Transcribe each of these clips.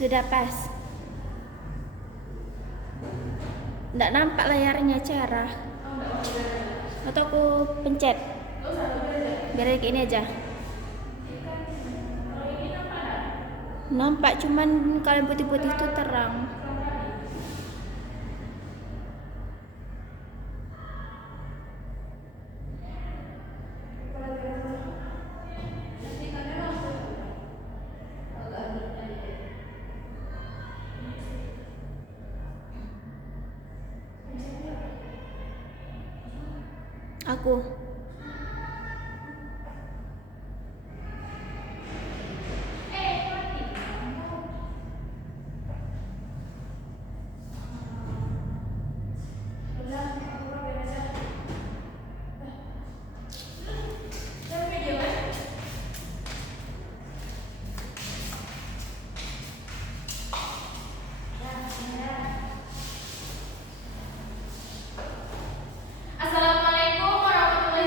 Sudah pas. Nggak nampak layarnya cerah. Atau aku pencet? Biar kayak ini aja. Nampak, cuman kalau yang putih-putih itu terang. Aku. Assalamualaikum warahmatullahi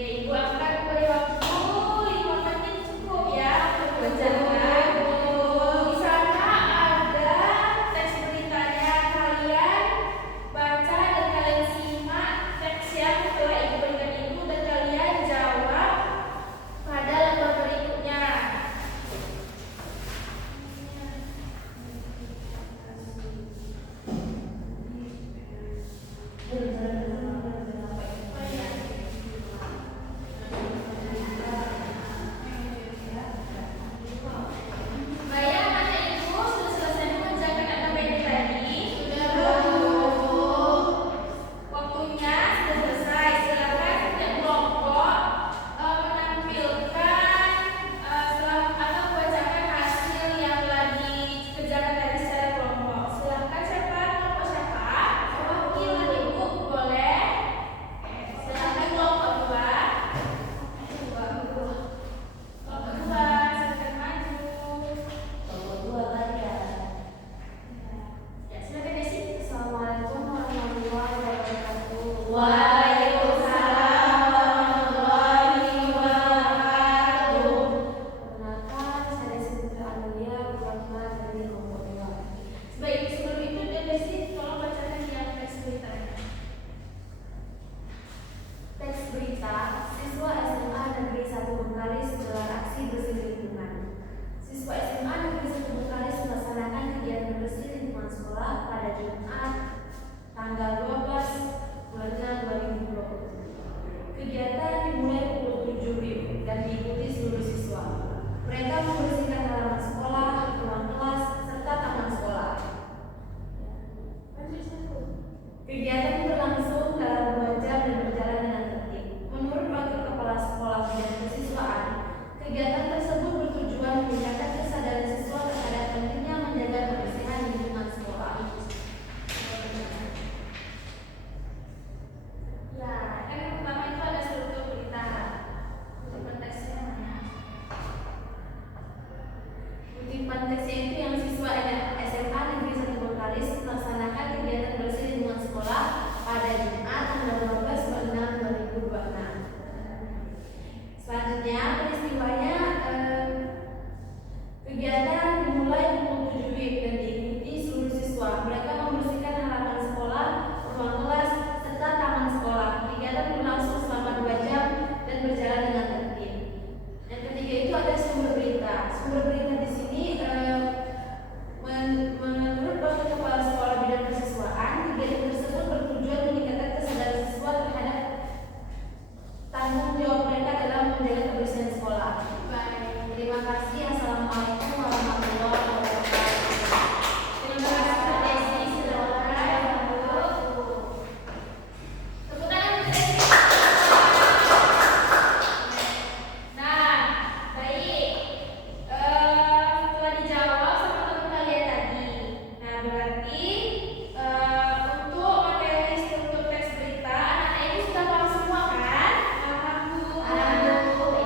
Ibu akan beri waktu 5 menit cukup ya untuk menceritakan. Di sana ada teks beritanya, kalian baca dan kalian simak teks yang telah Ibu berikan itu dan kalian jawab pada lembar berikutnya. Kegiatan berlangsung dalam 2 jam dan berjalan dengan tertib. Menurut Wakil Kepala Sekolah Bidang Kesiswaan, kegiatan tersebut bertujuan meningkatkan kesadaran siswa terhadap pentingnya menjaga kebersihan lingkungan sekolah. Ya, kan yang pertama itu ada struktur berita. Kutipan teksnya mana? Kutipan teksnya itu yang siswa SMA Negeri 1 Bengkalis melaksanakan kegiatan bersih lingkungan sekolah pada Jumat tanggal 12/6/2026. Selanjutnya peristiwanya kegiatan dimulai pukul 7 WIB dan diikuti seluruh siswa. Mereka membersihkan halaman sekolah, ruang kelas, serta taman sekolah. Kegiatan berlangsung selama 2 jam dan berjalan dengan tertib. Yang ketiga itu ada sumber berita. Sumber berita di sini menurut Wakil Kepala Sekolah Bidang Kesiswaan, kegiatan tersebut bertujuan meningkatkan kesadaran siswa terhadap tanggung jawab mereka dalam menjaga kebersihan sekolah. Baik, terima kasih. Assalamualaikum warahmatullahi wabarakatuh. Terima kasih Mbak Desi, silakan. Tepuk tangan untuk Desi. Nah, baik. Telah dijawab sama teman kalian tadi. Nah, berarti untuk materi struktur teks berita anak-anak ini sudah paham semua kan? Paham Bu. Baik,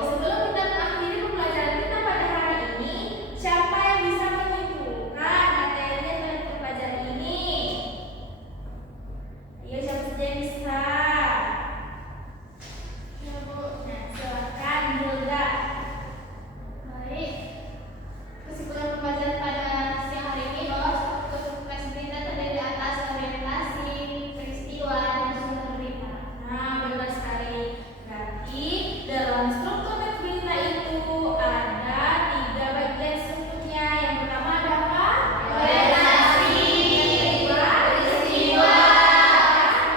sebelum kita mengakhiri pembelajaran kita pada hari ini, siapa yang bisa menyimpulkan materi yang telah kita pelajari ini? Ayo, siapa saja yang bisa? Ya Bu. Nah, silakan Hilda. Baik. Kesimpulan pembelajaran pada siang hari ini bahwa struktur teks berita terdiri atas orientasi, peristiwa, dan sumber berita. Nah, benar sekali. Berarti dalam struktur teks berita itu ada 3 bagian strukturnya. Yang pertama ada apa? Orientasi, peristiwa,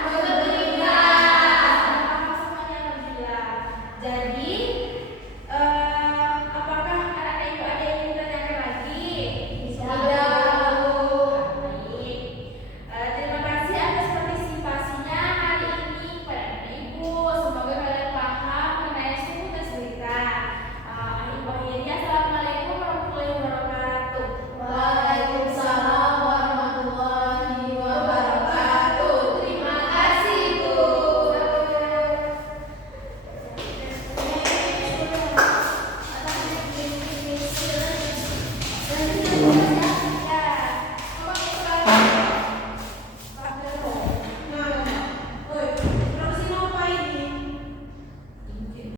sumber berita. Paham semuanya alhamdulillah. Jadi